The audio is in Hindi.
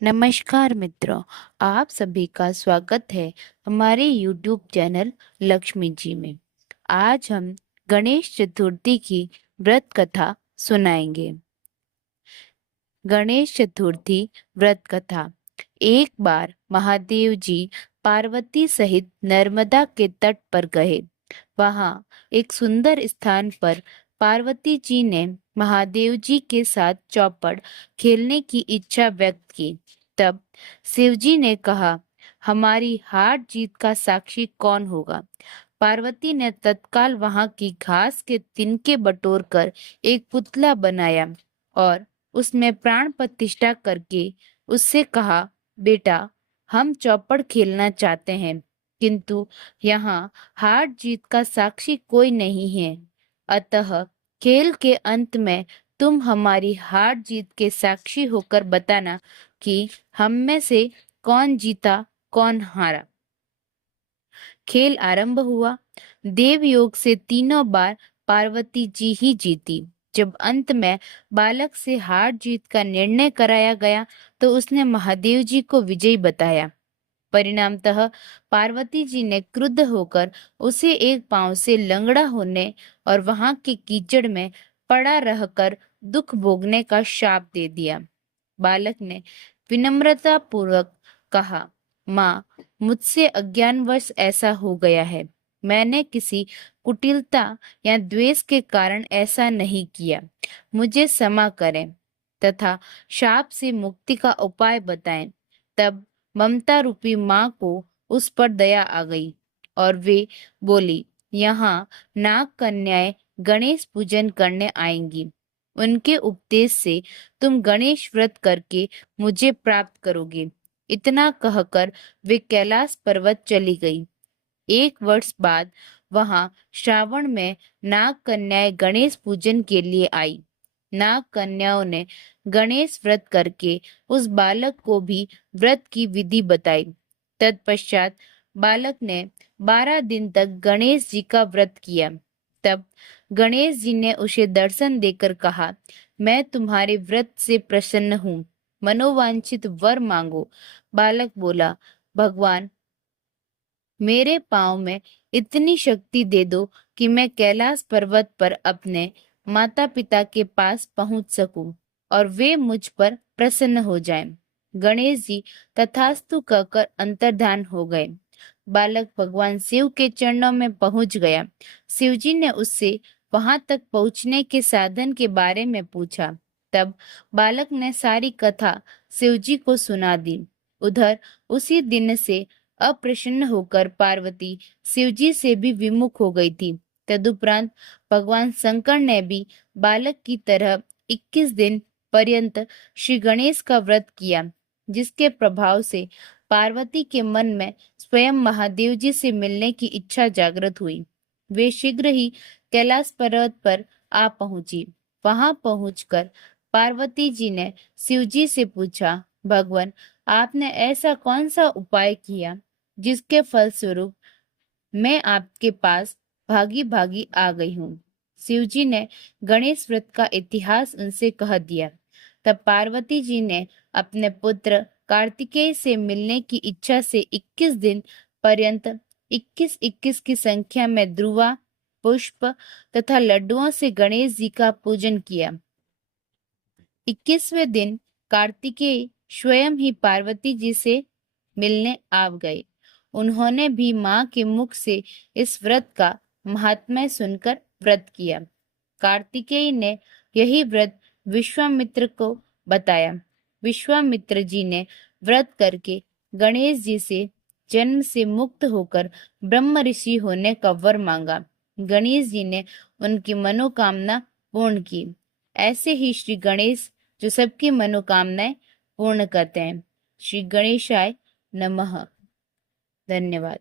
नमस्कार मित्रों, आप सभी का स्वागत है हमारे YouTube चैनल लक्ष्मी जी में। आज हम गणेश चतुर्थी की व्रत कथा सुनाएंगे। गणेश चतुर्थी व्रत कथा। एक बार महादेव जी पार्वती सहित नर्मदा के तट पर गए। वहां एक सुंदर स्थान पर पार्वती जी ने महादेव जी के साथ चौपड़ खेलने की इच्छा व्यक्त की। तब शिव जी ने कहा, हमारी हार जीत का साक्षी कौन होगा? पार्वती ने तत्काल वहां की घास के तिनके बटोरकर एक पुतला बनाया और उसमें प्राण प्रतिष्ठा करके उससे कहा, बेटा, हम चौपड़ खेलना चाहते हैं, किंतु यहाँ हार जीत का साक्षी कोई नहीं है। अतः खेल के अंत में तुम हमारी हार जीत के साक्षी होकर बताना कि हम में से कौन जीता कौन हारा। खेल आरंभ हुआ। देवयोग से तीनों बार पार्वती जी ही जीती। जब अंत में बालक से हार जीत का निर्णय कराया गया तो उसने महादेव जी को विजयी बताया। परिणामतः पार्वती जी ने क्रुद्ध होकर उसे एक पांव से लंगड़ा होने और वहां के कीचड़ में पड़ा रहकर दुख भोगने का शाप दे दिया। बालक ने विनम्रता पूर्वक कहा, माँ, मुझसे अज्ञानवश ऐसा हो गया है। मैंने किसी कुटिलता या द्वेष के कारण ऐसा नहीं किया। मुझे क्षमा करें तथा शाप से मुक्ति का उपाय बताएं। तब ममता रूपी माँ को उस पर दया आ गई और वे बोली, यहाँ नाग कन्याएं गणेश पूजन करने आएंगी। उनके उपदेश से तुम गणेश व्रत करके मुझे प्राप्त करोगे। इतना कहकर वे कैलाश पर्वत चली गई। एक वर्ष बाद वहां श्रावण में नाग कन्याएं गणेश पूजन के लिए आई। नाग कन्याओं ने गणेश व्रत करके उस बालक को भी व्रत की विधि बताई। तत्पश्चात बालक ने 12 दिन तक गणेश जी का व्रत किया। तब गणेश जी ने उसे दर्शन देकर कहा, मैं तुम्हारे व्रत से प्रसन्न हूँ, मनोवांछित वर मांगो। बालक बोला, भगवान, मेरे पांव में इतनी शक्ति दे दो कि मैं कैलाश पर्वत पर अपने माता पिता के पास पहुंच सकूं और वे मुझ पर प्रसन्न हो जाएं। गणेश जी तथास्तु कहकर अंतर्धान हो गए। बालक भगवान शिव के चरणों में पहुंच गया। शिव जी ने उससे वहां तक पहुंचने के साधन के बारे में पूछा। तब बालक ने सारी कथा शिव जी को सुना दी। उधर उसी दिन से अप्रसन्न होकर पार्वती शिवजी से भी विमुख हो गई थी। तदुपरांत भगवान शंकर ने भी बालक की तरह 21 दिन पर्यंत श्री गणेश का व्रत किया, जिसके प्रभाव से पार्वती के मन में स्वयं महादेव जी से मिलने की इच्छा जागृत हुई। वे शीघ्र ही कैलाश पर्वत पर आ पहुंची। वहां पहुंचकर पार्वती जी ने शिव जी से पूछा, भगवान, आपने ऐसा कौन सा उपाय किया जिसके फलस्वरूप मैं आपके पास भागी भागी आ गई हूँ? शिव जी ने गणेश व्रत का इतिहास उनसे कह दिया। तब पार्वती जी ने अपने पुत्र कार्तिकेय से मिलने की इच्छा से 21 दिन पर्यंत 21-21 की संख्या में ध्रुवा, पुष्प तथा लड्डुओं से गणेश जी का पूजन किया। 21वें दिन कार्तिकेय स्वयं ही पार्वती जी से मिलने आ गए। उन्होंने भी मां के मुख से इस व्रत का महात्म्य सुनकर व्रत किया। कार्तिकेय ने यही व्रत विश्वामित्र को बताया। विश्वामित्र जी ने व्रत करके गणेश जी से जन्म से मुक्त होकर ब्रह्म ऋषि होने का वर मांगा। गणेश जी ने उनकी मनोकामना पूर्ण की। ऐसे ही श्री गणेश जो सबकी मनोकामनाएं पूर्ण करते हैं। श्री गणेशाय नमः। धन्यवाद।